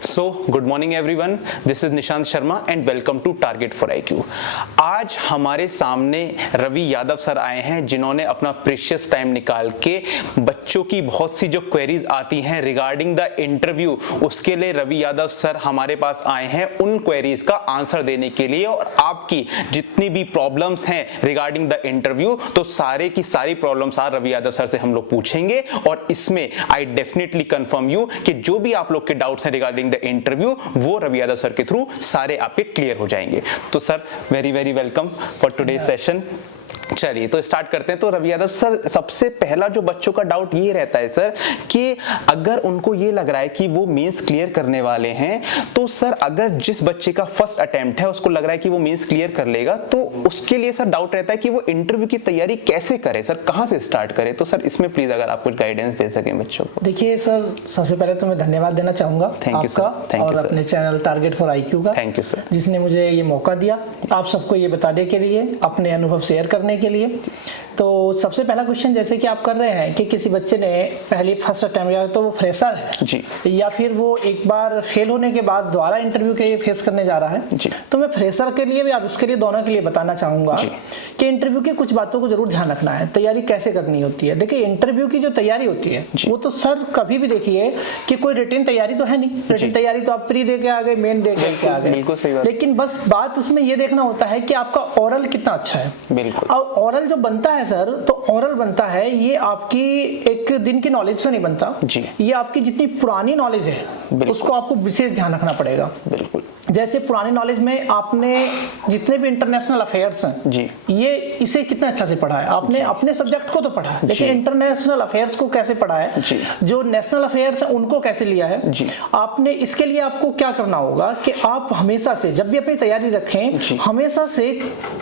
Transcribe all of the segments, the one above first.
So good morning everyone, this is Nishant Sharma and welcome to target for IQ. आज हमारे सामने Ravi Yadav sir आए हैं जिन्होंने अपना प्रीशियस टाइम निकाल के बच्चों की बहुत सी जो क्वेरीज आती हैं रिगार्डिंग द इंटरव्यू, उसके लिए रवि यादव सर हमारे पास आए हैं उन क्वेरीज का आंसर देने के लिए। और आपकी जितनी भी प्रॉब्लम्स हैं रिगार्डिंग द इंटरव्यू, तो सारे की सारी प्रॉब्लम्स आज रवि यादव सर से हम लोग पूछेंगे। और इसमें आई डेफिनेटली कंफर्म यू कि जो भी आप लोग के डाउट्स हैं रिगार्डिंग द इंटरव्यू वो रवि यादव सर के थ्रू सारे आपके क्लियर हो जाएंगे। तो sir very very welcome for today's session. चलिए तो स्टार्ट करते हैं। तो रवि यादव सर, सबसे पहला जो बच्चों का डाउट ये रहता है सर कि अगर उनको ये लग रहा है कि वो मेंस क्लियर करने वाले हैं, तो सर अगर जिस बच्चे का फर्स्ट अटेम्प्ट है उसको लग रहा है कि वो मेंस क्लियर कर लेगा, तो उसके लिए सर डाउट रहता है कि वो इंटरव्यू की तैयारी कैसे करे, सर कहाँ से स्टार्ट करे। तो सर इसमें प्लीज अगर आप कुछ गाइडेंस दे सकें बच्चों को। देखिए सर, सबसे पहले तो मैं धन्यवाद देना चाहूंगा आपका और अपने चैनल टारगेट फॉर आईक्यू का। थैंक यू सर, जिसने मुझे ये मौका दिया आप सबको ये बताने के लिए, अपने अनुभव शेयर करने के लिए। तो सबसे पहला क्वेश्चन जैसे कि आप कर रहे हैं कि किसी बच्चे ने पहली फर्स्ट अटेम्प्ट या तो वो फ्रेशर है जी, या फिर वो एक बार फेल होने के बाद दोबारा इंटरव्यू के लिए फेस करने जा रहा है जी। तो मैं फ्रेशर के लिए भी आप उसके लिए दोनों के लिए बताना चाहूंगा कि इंटरव्यू की कुछ बातों को जरूर ध्यान रखना है, तैयारी कैसे करनी होती है। देखिए इंटरव्यू की जो तैयारी होती है वो तो सर कभी भी देखिए कि कोई रिटन तैयारी तो है नहीं, रिटन तैयारी तो आप प्री दे के आ गए, मेन दे के आ गए, बिल्कुल सही बात। लेकिन बस बात उसमें ये देखना होता है कि आपका ओरल कितना अच्छा है। बिल्कुल। और ओरल जो बनता है सर, तो ओरल बनता है ये आपकी एक दिन की नॉलेज से नहीं बनता जी, ये आपकी जितनी पुरानी नॉलेज है उसको आपको विशेष ध्यान रखना पड़ेगा। बिल्कुल। जैसे पुरानी नॉलेज में आपने जितने भी इंटरनेशनल अफेयर्स हैं जी, ये इसे कितना अच्छा से पढ़ा है आपने, अपने सब्जेक्ट को तो पढ़ा है, लेकिन इंटरनेशनल अफेयर्स को कैसे पढ़ा है जी, जो नेशनल अफेयर्स है उनको कैसे लिया है जी। आपने इसके लिए आपको क्या करना होगा कि आप हमेशा से जब भी अपनी तैयारी रखें, हमेशा से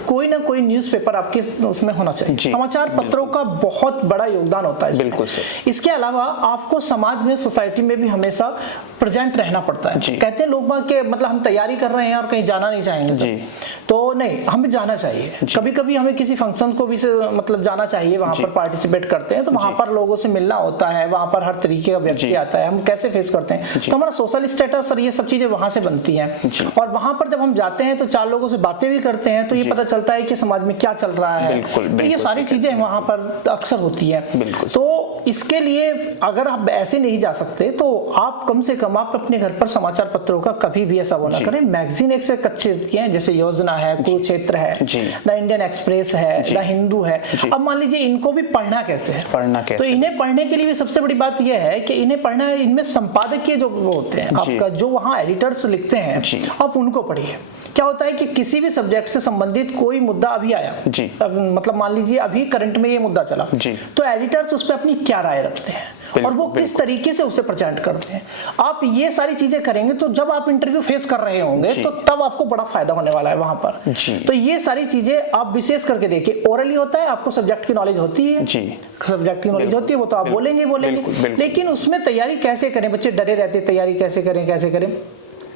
कोई ना कोई न्यूज़पेपर आपके उसमें होना चाहिए। समाचार पत्रों का बहुत बड़ा योगदान होता है। बिल्कुल। इसके अलावा आपको समाज में, सोसाइटी में भी हमेशा प्रेजेंट रहना पड़ता है। कहते हैं लोग के मतलब हम तैयारी कर रहे हैं और कहीं जाना नहीं चाहेंगे जी, तो नहीं, हमें जाना चाहिए। कभी कभी हमें किसी फंक्शन को भी मतलब जाना चाहिए, वहां पर पार्टिसिपेट करते हैं तो वहां पर लोगों से मिलना होता है, वहां पर हर तरीके का व्यक्ति आता है, हम कैसे फेस करते हैं, तो हमारा सोशल स्टेटस और ये सब चीजें वहां से बनती हैं। और वहां पर जब हम जाते हैं तो चार लोगों से बातें भी करते हैं तो ये पता चलता है कि समाज में क्या चल रहा है। तो ये सारी चीजें वहां पर अक्सर होती है। तो इसके लिए अगर आप ऐसे नहीं जा सकते तो आप कम से कम आप अपने घर पर समाचार पत्रों का कभी भी ऐसा वो ना करें। मैगजीन एक से अच्छे हैं, जैसे योजना है, कुरुक्षेत्र है, द इंडियन एक्सप्रेस है, द हिंदू है। अब मान लीजिए इनको भी पढ़ना कैसे है, तो इन्हें पढ़ने के लिए भी सबसे बड़ी बात यह है कि इन्हें पढ़ना है, इनमें संपादकीय जो होते हैं आपका, जो वहाँ एडिटर्स लिखते हैं आप उनको पढ़िए। क्या होता है कि किसी भी सब्जेक्ट से संबंधित कोई मुद्दा अभी आया जी, मतलब मान लीजिए अभी करंट में ये मुद्दा चला जी, तो एडिटर्स उस पर अपनी क्या राय रखते हैं और वो किस तरीके से उसे प्रेजेंट करते हैं। आप ये सारी चीजें करेंगे तो जब आप इंटरव्यू फेस कर रहे होंगे तो तब आपको बड़ा फायदा होने वाला है वहां पर जी। तो ये सारी चीजें आप विशेष करके देखिए। ओरली होता है, आपको सब्जेक्ट की नॉलेज होती है जी, सब्जेक्ट की नॉलेज होती है, वो तो आप बोलेंगे, लेकिन उसमें तैयारी कैसे करें। बच्चे डरे रहते, तैयारी कैसे करें।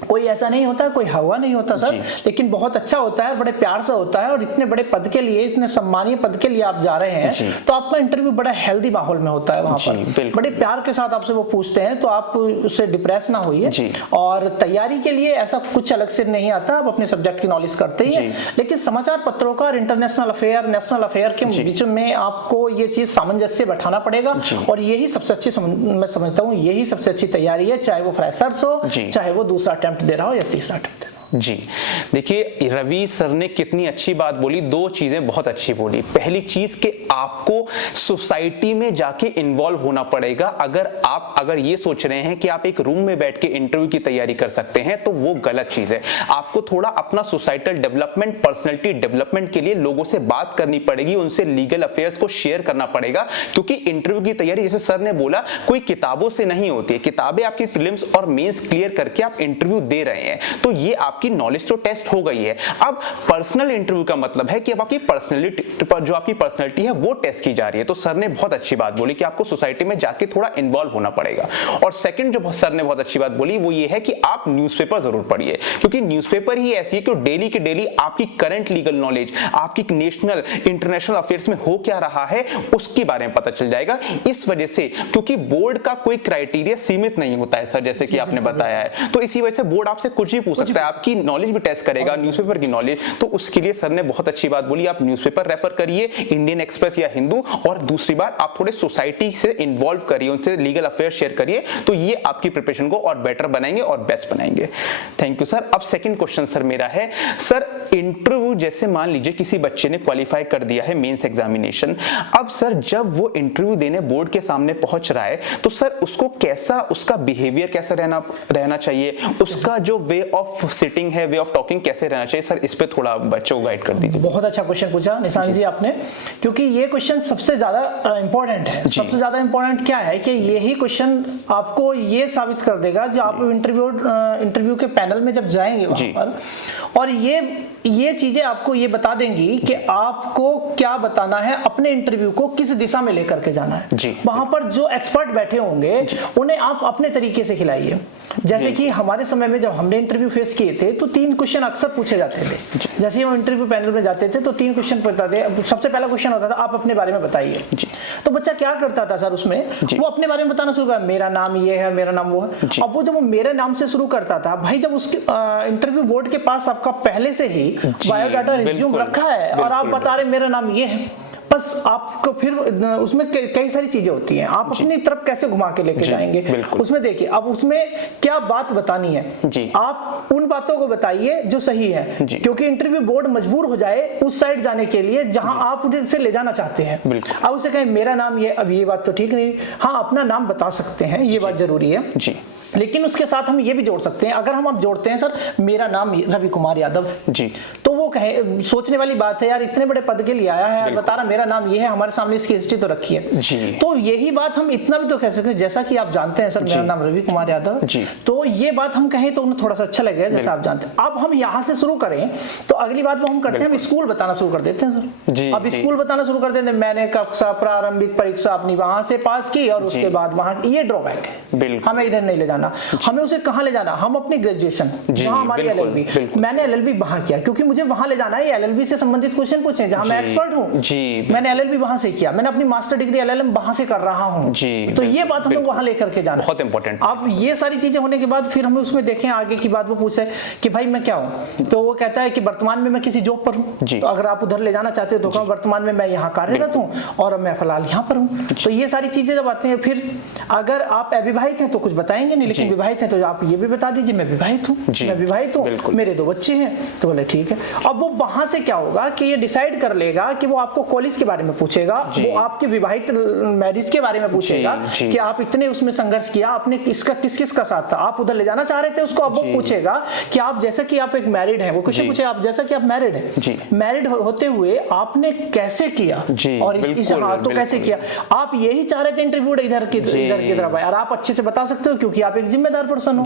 कोई ऐसा नहीं होता, कोई हवा नहीं होता सर, लेकिन बहुत अच्छा होता है, बड़े प्यार से होता है। और इतने बड़े पद के लिए, इतने सम्मानीय पद के लिए आप जा रहे हैं तो आपका इंटरव्यू बड़ा हेल्दी माहौल में होता है। वहां पर बड़े प्यार के साथ आपसे वो पूछते हैं, तो आप उससे डिप्रेस ना होइए। और तैयारी के लिए ऐसा कुछ अलग से नहीं आता, आप अपने सब्जेक्ट की नॉलेज करते ही हैं, लेकिन समाचार पत्रों का और इंटरनेशनल अफेयर, नेशनल अफेयर के बीच में आपको ये चीज सामंजस्य बैठाना पड़ेगा। और यही सबसे अच्छी, मैं समझता हूँ यही सबसे अच्छी तैयारी है, चाहे वो फ्रेशर्स हो, चाहे वो दूसरा अटेम्प्ट दे रहा हो या तीसरा अटेम्प्ट दे रहा हो जी। देखिए रवि सर ने कितनी अच्छी बात बोली, दो चीजें बहुत अच्छी बोली। पहली चीज कि आपको सोसाइटी में जाके इन्वॉल्व होना पड़ेगा। अगर ये सोच रहे हैं कि आप एक रूम में बैठ के इंटरव्यू की तैयारी कर सकते हैं तो वो गलत चीज है। आपको थोड़ा अपना सोसाइटल डेवलपमेंट, पर्सनैलिटी डेवलपमेंट के लिए लोगों से बात करनी पड़ेगी, उनसे लीगल अफेयर्स को शेयर करना पड़ेगा। क्योंकि इंटरव्यू की तैयारी, जैसे सर ने बोला, कोई किताबों से नहीं होती है। किताबें आपकी प्रीलिम्स और मेंस क्लियर करके आप इंटरव्यू दे रहे हैं, तो ये आप आपकी नॉलेज तो टेस्ट हो गई है। अब पर्सनल इंटरव्यू का मतलब है कि अब आपकी पर्सनैलिटी, जो आपकी पर्सनैलिटी है वो टेस्ट की जा रही है। तो सर ने बहुत अच्छी बात बोली कि आपको सोसाइटी में जाके थोड़ा इन्वॉल्व होना पड़ेगा। और सेकंड जो सर ने बहुत अच्छी बात बोली वो ये है कि आप न्यूज़पेपर जरूर पढ़िए, क्योंकि न्यूज़पेपर ही ऐसी है कि डेली के डेली आपकी करंट लीगल नॉलेज, आपकी नेशनल इंटरनेशनल अफेयर्स में हो क्या रहा है उसके बारे में पता चल जाएगा। इस वजह से, क्योंकि बोर्ड का कोई क्राइटेरिया सीमित नहीं होता है सर, जैसे कि आपने बताया है, तो इसी वजह से बोर्ड आपसे कुछ भी पूछ सकता है, आपकी नॉलेज भी टेस्ट करेगा, न्यूज़पेपर की नॉलेज। तो उसके लिए सर ने बहुत अच्छी बात बोली, आप न्यूज़पेपर रेफर करिए, इंडियन एक्सप्रेस या हिंदू। और दूसरी बात, आप थोड़े सोसाइटी से इन्वॉल्व करिए, उनसे लीगल अफेयर शेयर करिए, तो ये आपकी प्रिपरेशन को और बेटर बनाएंगे और बेस्ट बनाएंगे। Thank you sir. अब सेकंड क्वेश्चन सर मेरा है, सर इंटरव्यू जैसे मान लीजिए किसी बच्चे ने क्वालिफाई कर दिया है मेंस एग्जामिनेशन, अब सर जब वो इंटरव्यू देने बोर्ड के सामने पहुंच रहा है तो सर उसको कैसा, उसका बिहेवियर कैसा रहना चाहिए, उसका जो वे ऑफ सिटिंग है, वे ऑफ टॉकिंग कैसे रहना चाहिए सर, इस पे थोड़ा बच्चों को गाइड कर दीजिए। बहुत अच्छा क्वेश्चन पूछा निशांत जी आपने, क्योंकि ये क्वेश्चन सबसे ज्यादा इंपॉर्टेंट है। सबसे ज्यादा इंपॉर्टेंट क्या है कि यही क्वेश्चन आपको ये साबित कर देगा जब आप इंटरव्यू के पैनल में जब जाएंगे वहां पर, और ये चीजें आपको ये बता देंगी कि आपको क्या बताना है, अपने इंटरव्यू को किस दिशा में लेकर के जाना है। वहां पर जो एक्सपर्ट बैठे होंगे उन्हें आप अपने तरीके से खिलाइए। जैसे कि हमारे समय में जब हमने इंटरव्यू फेस किए थे तो 3 क्वेश्चन अक्सर पूछे जाते थे। जैसे ही हम इंटरव्यू पैनल में जाते थे तो 3 क्वेश्चन पूछते थे। सबसे पहला क्वेश्चन होता था, आप अपने बारे में बताइए। तो बच्चा क्या करता था सर, उसमें वो अपने बारे में बताना शुरू कर, मेरा नाम ये है, मेरा नाम वो है। अब वो जब वो मेरे नाम से शुरू करता था, भाई जब उसके इंटरव्यू बोर्ड के पास आपका पहले से ही बायोडाटा रिज्यूम रखा है और आप बता रहे मेरा नाम ये है, बस आपको फिर उसमें कई सारी चीजें होती हैं, आप अपनी तरफ कैसे घुमा के लेके जाएंगे उसमें देखिए। अब उसमें क्या बात बतानी है, आप उन बातों को बताइए जो सही है, क्योंकि इंटरव्यू बोर्ड मजबूर हो जाए उस साइड जाने के लिए जहां आप उसे ले जाना चाहते हैं। अब उसे कहें मेरा नाम ये, अब ये बात तो ठीक नहीं। हाँ, अपना नाम बता सकते हैं, ये बात जरूरी है, लेकिन उसके साथ हम ये भी जोड़ सकते हैं, अगर हम आप जोड़ते हैं सर मेरा नाम रवि कुमार यादव जी, तो वो कहे सोचने वाली बात है यार, इतने बड़े पद के लिए आया है, बता रहा मेरा नाम ये है, हमारे सामने इसकी हिस्ट्री तो रखी है जी। तो यही बात हम इतना भी तो कह सकते हैं, जैसा कि आप जानते हैं सर मेरा नाम रवि कुमार यादव जी, तो ये बात हम कहें तो उन्हें थोड़ा सा अच्छा लगेगा, जैसा आप जानते हैं। अब हम यहाँ से शुरू करें तो अगली बात वो हम करते हैं, हम स्कूल बताना शुरू कर देते हैं सर जी। अब स्कूल बताना शुरू कर देते हैं, मैंने कक्षा प्रारंभिक परीक्षा अपनी वहां से पास की और उसके बाद वहां, ये ड्रॉबैक है, हमें इधर नहीं ले जाना। हमें उसे कहां ले जाना, हम अपनी ग्रेजुएशन जहां हमारी एलएलबी, मैंने एलएलबी वहां किया क्योंकि मुझे वहां ले जाना है, एलएलबी से संबंधित क्वेश्चन पूछे जहां मैं एक्सपर्ट हूं जी, मैंने एलएलबी वहां से किया, मैंने अपनी मास्टर डिग्री एलएलएम वहां से कर रहा हूं जी, तो ये बात हमें वहां लेकर के जाना बहुत इंपॉर्टेंट। अब ये सारी चीजें होने के बाद फिर हमें उसमें देखें आगे की बात, वो पूछे कि भाई मैं क्या हूं, तो वो कहता है कि वर्तमान में मैं किसी जॉब पर हूं, तो अगर आप उधर ले जाना चाहते हो तो कहो वर्तमान में मैं यहाँ कार्यरत हूं और मैं फिलहाल यहाँ पर हूं। तो ये सारी चीजें जब आती हैं, फिर अगर आप अविवाहित हैं तो कुछ बताएंगे नहीं, लेकिन विवाहित हैं तो आप ये भी बता दीजिए मैं विवाहित हूँ, मैं विवाहित हूँ, मेरे 2 बच्चे हैं, तो बोले ठीक है। अब वो वहां से क्या होगा कि ये डिसाइड कर लेगा कि वो आपको कॉलेज के बारे में पूछेगा, वो आपके विवाहित मैरिज के बारे में पूछेगा कि आप इतने उसमें संघर्ष किया, आपने किसका किस किस का साथ था, आप उधर ले जाना चाह रहे थे उसको। अब वो पूछेगा कि आप जैसा कि आप एक मैरिड हैं, वो कुछ पूछे आप जैसा कि आप मैरिड हैं, मैरिड होते हुए आपने कैसे किया और इस हाँ तो कैसे किया, आप यही चाह रहे थे इंटरव्यू इधर की तरफ आए, और आप अच्छे से बता सकते हो क्योंकि आप एक जिम्मेदार पर्सन हो,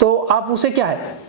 तो आप उसे क्या है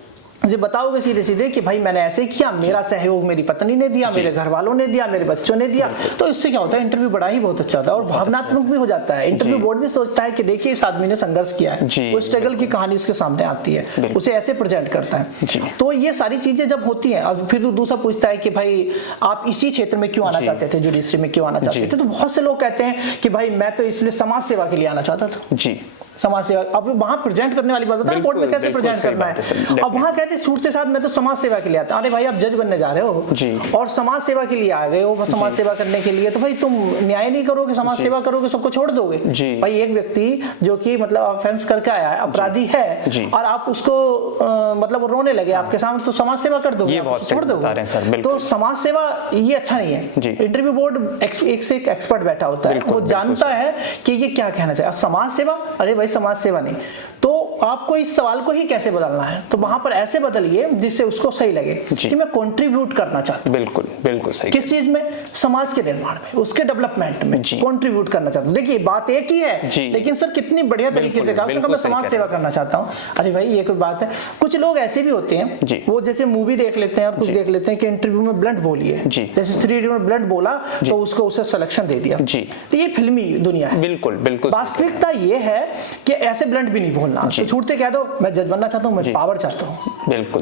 मुझे बताओगे सीधे सीधे कि भाई मैंने ऐसे किया, मेरा सहयोग मेरी पत्नी ने दिया, मेरे घर वालों ने दिया, मेरे बच्चों ने दिया। तो इससे क्या होता है, इंटरव्यू बड़ा ही बहुत अच्छा होता है और भावनात्मक भी हो जाता है। इंटरव्यू बोर्ड भी सोचता है कि देखिए इस आदमी ने संघर्ष किया है, वो स्ट्रगल की कहानी उसके सामने आती है, उसे ऐसे प्रेजेंट करता है। तो ये सारी चीजें जब होती हैं, अब फिर दूसरा पूछता है कि भाई आप इसी क्षेत्र में क्यों आना चाहते थे, जुडिशरी में क्यों आना चाहते थे। तो बहुत से लोग कहते हैं कि भाई मैं तो इसलिए समाज सेवा के लिए आना चाहता था जी, समाज सेवा। अब वहां प्रेजेंट करने वाली बात होता है कोर्ट में कैसे प्रेजेंट करना है। अब वहां कहते सूट के साथ मैं तो समाज सेवा के लिए आता, अरे भाई आप जज बनने जा रहे हो जी, और समाज सेवा के लिए आ गए हो, समाज सेवा करने के लिए, तो भाई तुम न्याय नहीं करोगे, समाज सेवा करोगे, सबको छोड़ दोगे जी। भाई एक व्यक्ति जो कि मतलब ऑफेंस करके आया है, अपराधी है, और आप उसको मतलब रोने लगे आपके सामने, तो समाज सेवा कर दोगे, छोड़ दोगे। तो समाज सेवा ये अच्छा नहीं है। इंटरव्यू बोर्ड एक से एक एक्सपर्ट बैठा होता है, वो जानता है कि ये क्या कहना चाहिए। समाज सेवा, अरे भाई समाज सेवा नहीं, तो आपको इस सवाल को ही कैसे बदलना है, तो वहां पर ऐसे बदलिए जिससे उसको सही लगे कि मैं कंट्रीब्यूट करना चाहता हूं। बिल्कुल बिल्कुल सही। किस चीज में? समाज के निर्माण में, उसके डेवलपमेंट में कंट्रीब्यूट करना चाहता हूं। देखिए बात एक ही है, लेकिन सर कितनी बढ़िया तरीके से कहा मैं समाज सेवा करना चाहता हूं। अरे भाई ये कोई बात है। कुछ लोग ऐसे भी होते हैं, वो जैसे मूवी देख लेते हैं और कुछ देख लेते हैं कि इंटरव्यू में ब्लंट बोलिए, जैसे 3 इडियट में ब्लंट बोला तो उसको उसे सिलेक्शन दे दिया। तो ये फिल्मी दुनिया है। बिल्कुल बिल्कुल। वास्तविकता ये है कि ऐसे ब्लंट भी नहीं बोलना। तो छूटते कह दो मैं जज बनना चाहता हूं, मैं पावर चाहता हूं। बिल्कुल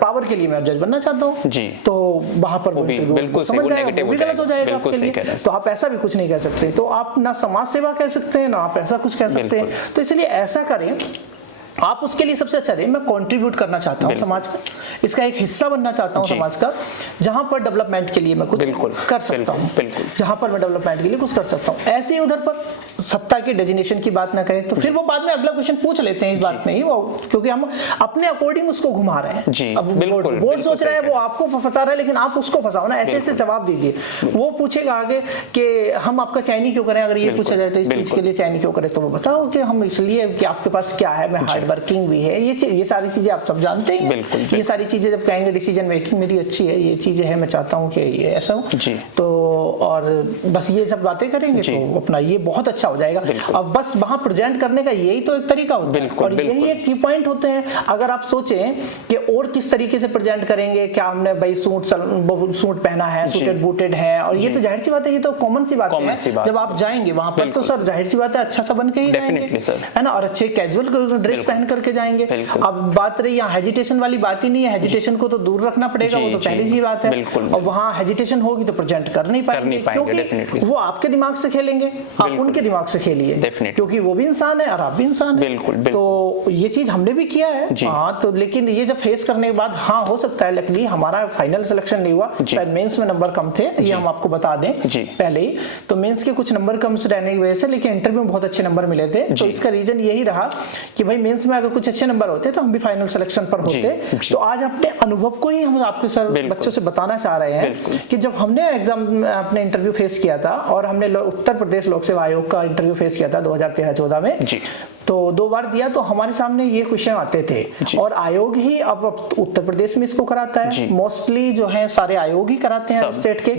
पावर के लिए मैं जज बनना चाहता हूं जी, तो वहां पर बिल्कुल समझ जाएगा, वो गलत हो जाएगा आपके लिए। तो आप ऐसा भी कुछ नहीं कह सकते। तो आप ना समाज सेवा कह सकते हैं, ना आप ऐसा कुछ कह सकते हैं। तो इसलिए ऐसा करें, आप उसके लिए सबसे अच्छा रहे मैं कंट्रीब्यूट करना चाहता हूं समाज में, इसका एक हिस्सा बनना चाहता हूं समाज का, जहां पर डेवलपमेंट के लिए मैं कुछ कर सकता हूं, जहां पर मैं डेवलपमेंट के लिए कुछ कर सकता हूं। ऐसे ही उधर पर सत्ता के डेजिग्नेशन की बात ना करें तो फिर वो बाद में अगला क्वेश्चन पूछ लेते हैं इस बात में ही, वो क्योंकि हम अपने अकॉर्डिंग उसको घुमा रहे हैं। अब बोर्ड सोच रहा है वो आपको फंसा रहा है, लेकिन आप उसको फंसाओ ना, ऐसे ऐसे जवाब दीजिए। वो पूछेगा आगे कि हम आपका चयन क्यों करें, अगर ये पूछा जाए तो इस चीज के लिए चयन क्यों करें, तो वो बताओ कि हम इसलिए कि आपके पास क्या है, मैं वर्किंग भी है, ये सारी चीजें आप सब जानते हैं। ये सारी चीजें जब कहेंगे डिसीजन मेकिंग मेरी अच्छी है, ये चीजें हैं, मैं चाहता हूं कि ये ऐसा हो, तो और बस ये सब बातें करेंगे तो अपना ये बहुत अच्छा हो जाएगा। अब बस वहां प्रेजेंट करने का यही तो एक तरीका होता है और यही एक की पॉइंट होते हैं। अगर आप सोचें कि और किस तरीके से प्रेजेंट करेंगे, क्या हमने भाई सूट पहना है, सूटेड बूटेड है, और ये तो जाहिर सी बात है, ये तो कॉमन सी बात है। जब आप जाएंगे वहां पर तो सर जाहिर सी बात है अच्छा सा बन के ही जाएंगे, है ना, और अच्छे कैजुअल ड्रेस पहन करके जाएंगे। अब बात रही यहाँ हेजिटेशन वाली बात ही नहीं है, हेजिटेशन को तो दूर रखना पड़ेगा, वो तो पहली ही बात है। और वहाँ हेजिटेशन होगी तो प्रेजेंट कर नहीं पाएंगे, क्योंकि वो आपके दिमाग से खेलेंगे, आप उनके दिमाग से खेलिए, क्योंकि वो भी इंसान है और आप भी इंसान है। तो ये चीज हमने भी किया है। हाँ, तो लेकिन ये जब फेस करने के बाद हाँ हो सकता है, लकीली हमारा फाइनल सिलेक्शन नहीं हुआ, शायद मेंस में नंबर कम थे, ये हम आपको बता दें पहले ही। तो मेंस के कुछ नंबर कम रहने की वजह से, लेकिन इंटरव्यू में बहुत अच्छे नंबर मिले थे। तो इसका रीजन यही रहा कि भाई मेंस में अगर कुछ अच्छे नंबर होते तो हम भी फाइनल सिलेक्शन पर होते। तो आज अपने अनुभव को ही हम आपके सर बच्चों से बताना चाह रहे हैं कि जब हमने एग्जाम अपने इंटरव्यू फेस किया था, और हमने उत्तर प्रदेश लोक सेवा आयोग का इंटरव्यू फेस किया था 2013-14 में, तो 2 बार दिया, तो हमारे सामने ये क्वेश्चन आते थे। और आयोग ही अब उत्तर प्रदेश में इसको कराता है, मोस्टली जो है सारे आयोग ही कराते हैं स्टेट के।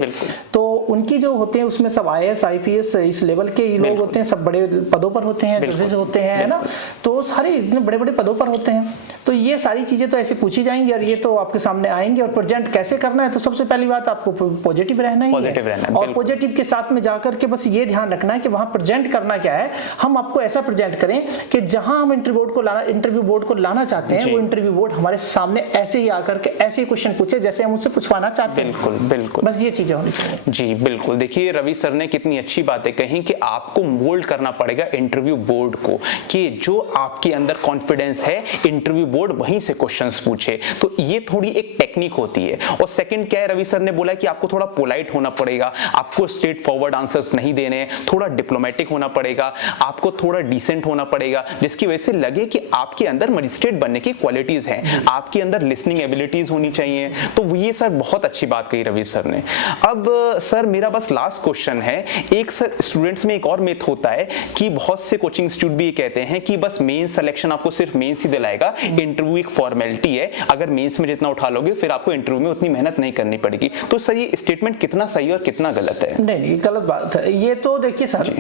तो उनकी जो होते हैं उसमें सब IAS IPS इस लेवल के लोग होते हैं, सब बड़े पदों पर होते हैं, जजेस होते हैं, है ना, तो सारे इतने बड़े बड़े पदों पर होते हैं। तो ये सारी चीजें तो ऐसे पूछी जाएंगी और ये तो आपके सामने आएंगे। और प्रेजेंट कैसे करना है, तो सबसे पहली बात आपको पॉजिटिव रहना ही है, और पॉजिटिव के साथ में जाकर के बस ये ध्यान रखना है कि वहां प्रेजेंट करना क्या है। हम आपको ऐसा प्रेजेंट करें कि जहां हम इंटरव्यू बोर्ड को लाना चाहते हैं, वो इंटरव्यू बोर्ड हमारे सामने ऐसे ही आकर के ऐसे क्वेश्चन पूछे जैसे हम उससे पूछवाना चाहते हैं। बिल्कुल बस ये चीजें होनी चाहिए। जी बिल्कुल। देखिए रवि सर ने कितनी अच्छी बातें कही कि आपको मोल्ड करना पड़ेगा इंटरव्यू बोर्ड को, कि जो आपके अंदर कॉन्फिडेंस है इंटरव्यू बोर्ड वहीं से क्वेश्चंस पूछे। तो ये थोड़ी एक टेक्निक होती है। और सेकंड क्या है, रवि सर ने बोला कि आपको थोड़ा पोलाइट होना पड़ेगा, आपको स्ट्रेट फॉरवर्ड आंसर्स नहीं देने, थोड़ा डिप्लोमेटिक होना पड़ेगा, आपको थोड़ा डिसेंट होना पड़ेगा, जिसकी वजह से लगे कि आपके अंदर मजिस्ट्रेट बनने की क्वालिटीज हैं, आपके अंदर लिसनिंग एबिलिटीज होनी चाहिए। तो ये सर बहुत अच्छी बात कही रवि सर ने। अब सर मेरा बस लास्ट क्वेश्चन है, एक सर स्टूडेंट्स में एक और मिथ होता है कि बहुत से कोचिंग इंस्टीट्यूट भी ये कहते हैं कि बस मेंस सिलेक्शन आपको सिर्फ मेंस ही दिलाएगा, इंटरव्यू एक फॉर्मेलिटी है, अगर मेंस में जितना उठा लोगे फिर आपको इंटरव्यू में उतनी मेहनत नहीं करनी पड़ेगी। तो सर ये स्टेटमेंट कितना सही और कितना गलत है? नहीं, गलत बात है ये तो। देखिए सर,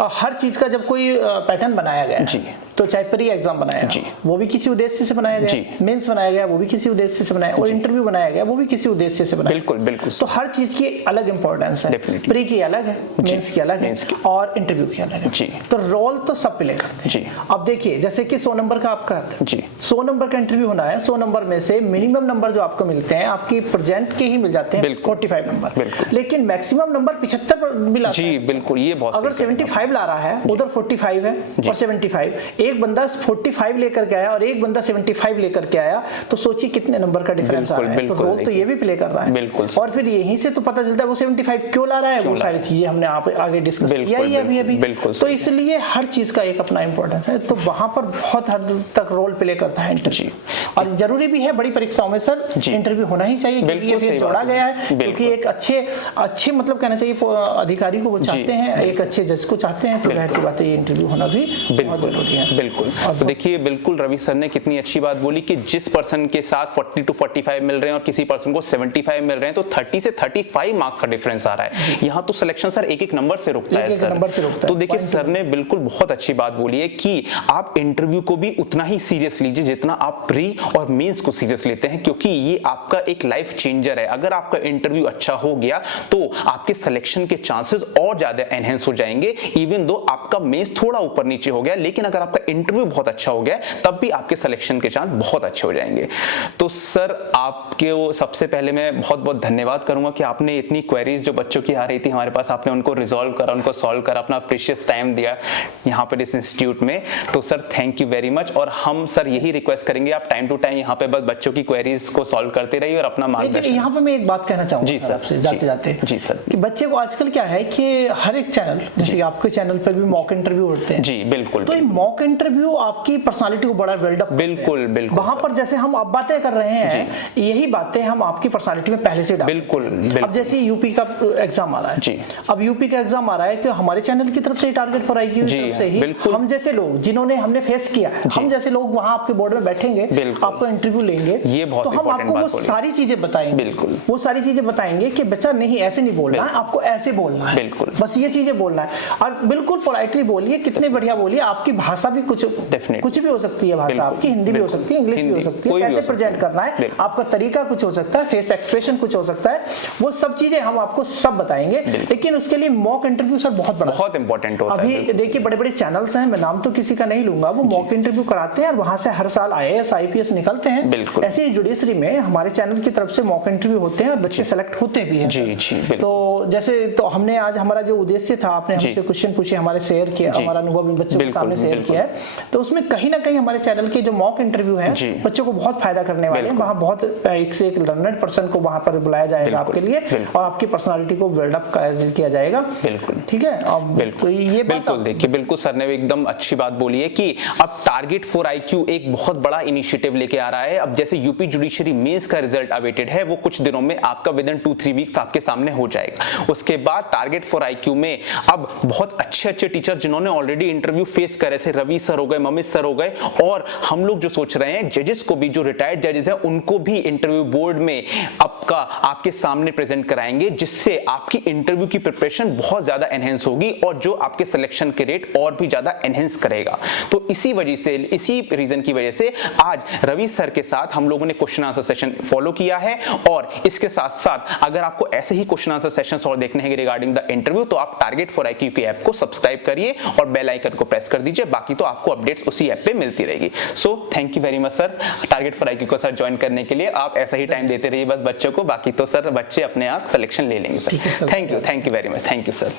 हर चीज का जब कोई पैटर्न बनाया गया जी, तो चाहे प्री एग्जाम बनाया जी, वो भी किसी उद्देश्य से बनाया गया, मेंस बनाया गया वो भी किसी उद्देश्य से बनाया, और इंटरव्यू बनाया गया वो भी किसी उद्देश्य से बनाया। बिल्कुल बिल्कुल। तो हर चीज की अलग इंपॉर्टेंस है, प्री की अलग है, मेंस की अलग है, और इंटरव्यू की अलग है जी। तो रोल तो सब प्ले करते हैं जी। अब देखिए जैसे कि 100 नंबर का आपका जी, 100 नंबर का इंटरव्यू होना है, 100 नंबर में से मिनिमम नंबर जो आपको मिलते हैं आपकी प्रेजेंट के ही मिल जाते हैं 45 नंबर, लेकिन मैक्सिमम नंबर 75 मिला जी। बिल्कुल, ये बहुत अगर 75 ला रहा है, उधर 45 है और 75, एक बंदा 45 लेकर के आया और एक बंदा 75 लेकर के आया, तो सोचिए कितने नंबर का डिफरेंस आ रहा है। तो रोल तो ये भी प्ले कर रहा है। बिल्कुल। और फिर यहीं से तो पता चलता है वो 75 क्यों ला रहा है, वो सारी चीजें हमने आगे डिस्कस किया ही अभी। तो इसलिए हर चीज का एक अपना इंपॉर्टेंस है, तो वहां पर बहुत हद तक रोल प्ले करता है इंटरव्यू। और जरूरी भी है बड़ी परीक्षाओं में सर इंटरव्यू होना ही चाहिए, क्योंकि ये जोड़ा गया है, क्योंकि एक अच्छे मतलब कहना चाहिए अधिकारी को वो चाहते हैं, एक अच्छे जज को चाहते चाहते हैं तो जाहिर सी बात है ये इंटरव्यू होना भी बहुत जरूरी है। बिल्कुल। तो देखिए बिल्कुल रवि सर ने कितनी अच्छी बात बोली कि जिस पर्सन के साथ 40 to 45 मिल रहे हैं और किसी पर्सन को 75 मिल रहे हैं तो 30 से 35 मार्क्स का डिफरेंस आ रहा है। यहाँ तो सिलेक्शन सर एक नंबर से रुकता है सर। तो देखिए सर ने बिल्कुल बहुत अच्छी बात बोली है कि आप इंटरव्यू को भी उतना ही सीरियस लीजिए जितना आप प्री और मेंस को सीरियस लेते हैं, क्योंकि ये आपका एक लाइफ चेंजर है। अगर आपका इंटरव्यू अच्छा हो गया तो आपके सिलेक्शन के चांसेस और ज्यादा एनहेंस हो जाएंगे। इवन दो आपका मेंस थोड़ा ऊपर नीचे हो गया, लेकिन अगर आपका इंटरव्यू बहुत अच्छा हो गया तब भी आपके सिलेक्शन के चांस बहुत अच्छे हो जाएंगे। तो सर आपके वो सबसे पहले मैं बहुत बहुत धन्यवाद करूंगा कि आपने इतनी क्वेरीज जो बच्चों की आ रही थी हमारे पास, आपने उनको रिजॉल्व करा, उनको सॉल्व करा, अपना प्रीशियस टाइम दिया यहाँ पर इस इंस्टीट्यूट में। तो sir thank you very much. और हम सर यही रिक्वेस्ट करेंगे आप टाइम टू टाइम यहाँ पे बस बच्चों की क्वेरीज को सॉल्व करते रहिए और अपना मार्गदर्शन। यहाँ पे मैं एक बात कहना चाहूंगा जी सर आपसे जाते जाते जी सर कि बच्चे को आजकल क्या है कि हर एक चैनल, जैसे आपके चैनल पर भी मॉक इंटरव्यू होते हैं। जी बिल्कुल। तो मॉक इंटरव्यू आपकी पर्सनालिटी को बड़ा बिल्डअप, बिल्कुल बिल्कुल। वहां पर जैसे हम आप बातें कर रहे हैं यही बातें हम आपकी पर्सनालिटी में पहले से डाल। बिल्कुल। अब जैसे यूपी का एग्जाम आ रहा है जी, अब यूपी का एग्जाम आ रहा है कि हमारे चैनल की तरफ से टारगेट फॉर IQ की तरफ से ही हम जैसे लोग जिन्होंने हमने फेस किया है, हम जैसे लोग वहां आपके बोर्ड में बैठेंगे, आपको इंटरव्यू लेंगे, ये बहुत तो हम आपको वो सारी चीजें बताएंगे। बिल्कुल वो सारी चीजें बताएंगे कि बच्चा नहीं ऐसे नहीं बोलना है, आपको ऐसे बोलना है, बिल्कुल बस ये चीजें बोलना है। और बिल्कुल पोलाइटली बोलिए, कितने बढ़िया बोलिए। आपकी भाषा भी कुछ भी हो सकती है, भाषा आपकी हिंदी भी हो सकती है, इंग्लिश भी हो सकती है, कैसे प्रेजेंट करना है, आपका तरीका कुछ हो सकता है, फेस एक्सप्रेशन कुछ हो सकता है, वो सब चीजें हम आपको सब बताएंगे। लेकिन उसके लिए मॉक इंटरव्यू सर बहुत इंपॉर्टेंट होता है। अभी देखिए बड़े बड़े चैनल्स हैं, मैं नाम तो किसी का नहीं लूंगा, वो मॉक इंटरव्यू कराते हैं और वहां से हर साल IAS IPS निकलते हैं। ऐसे ही जुडिशरी में हमारे चैनल की तरफ से मॉक इंटरव्यू होते हैं और बच्चे सेलेक्ट होते भी हैं। जी तो जैसे तो हमने आज हमारा जो उद्देश्य था, आपने हमसे क्वेश्चन पूछे, हमारे शेयर किया, हमारा अनुभव बच्चों के सामने शेयर किया है, तो उसमें कहीं ना कहीं हमारे चैनल के जो मॉक इंटरव्यू है बच्चों को बहुत फायदा करने वाले हैं। वहाँ बहुत एक से एक लर्नड पर्सन को वहाँ पर बुलाया जाएगा आपके लिए और आपकी पर्सनालिटी को बिल्डअप किया जाएगा। बिल्कुल ठीक है। तो ये बिल्कुल देखिए बिल्कुल सर ने एकदम अच्छी बात बोली है कि अब टारगेट फॉर IQ एक बहुत बड़ा इनिशिएटिव लेके आ रहा है। अब जैसे यूपी जुडिशरी मेंस का रिजल्ट अवेटेड है, वो कुछ दिनों में आपका विद इन 2-3 वीक्स आपके सामने हो जाएगा। उसके बाद टारगेट फॉर IQ में अब बहुत अच्छे टीचर जिन्होंने ऑलरेडी इंटरव्यू फेस करे, जैसे रवि सर हो गए, ममित सर हो गए, और हम लोग जो सोच रहे हैं जजेस को भी, जो रिटायर्ड जजेस हैं उनको भी इंटरव्यू बोर्ड में आपके सामने प्रेजेंट कराएंगे, जिससे आपकी इंटरव्यू की प्रिपरेशन बहुत ज्यादा एनहेंस होगी और जो आपके सिलेक्शन के रेट और भी ज्यादा एनहेंस करेगा। तो इसी रीजन की वजह से आज रवि सर के साथ हम लोगों ने क्वेश्चन आंसर सेशन फॉलो किया है। और इसके साथ साथ अगर आपको ऐसे ही क्वेश्चन आंसर सेशंस और देखने हैं रिगार्डिंग द इंटरव्यू, तो आप टारगेट फॉर IQ की ऐप को सब्सक्राइब करिए और बेल आइकन को प्रेस कर दीजिए। बाकी तो आपको अपडेट्स उसी ऐप पे मिलती रहेगी। So thank you very much sir, target for IQ को सर ज्वाइन करने के लिए। आप ऐसा ही टाइम देते रहिए बस बच्चों को, बाकी तो सर बच्चे अपने आप सिलेक्शन ले लेंगे sir. Thank you very much, thank you sir.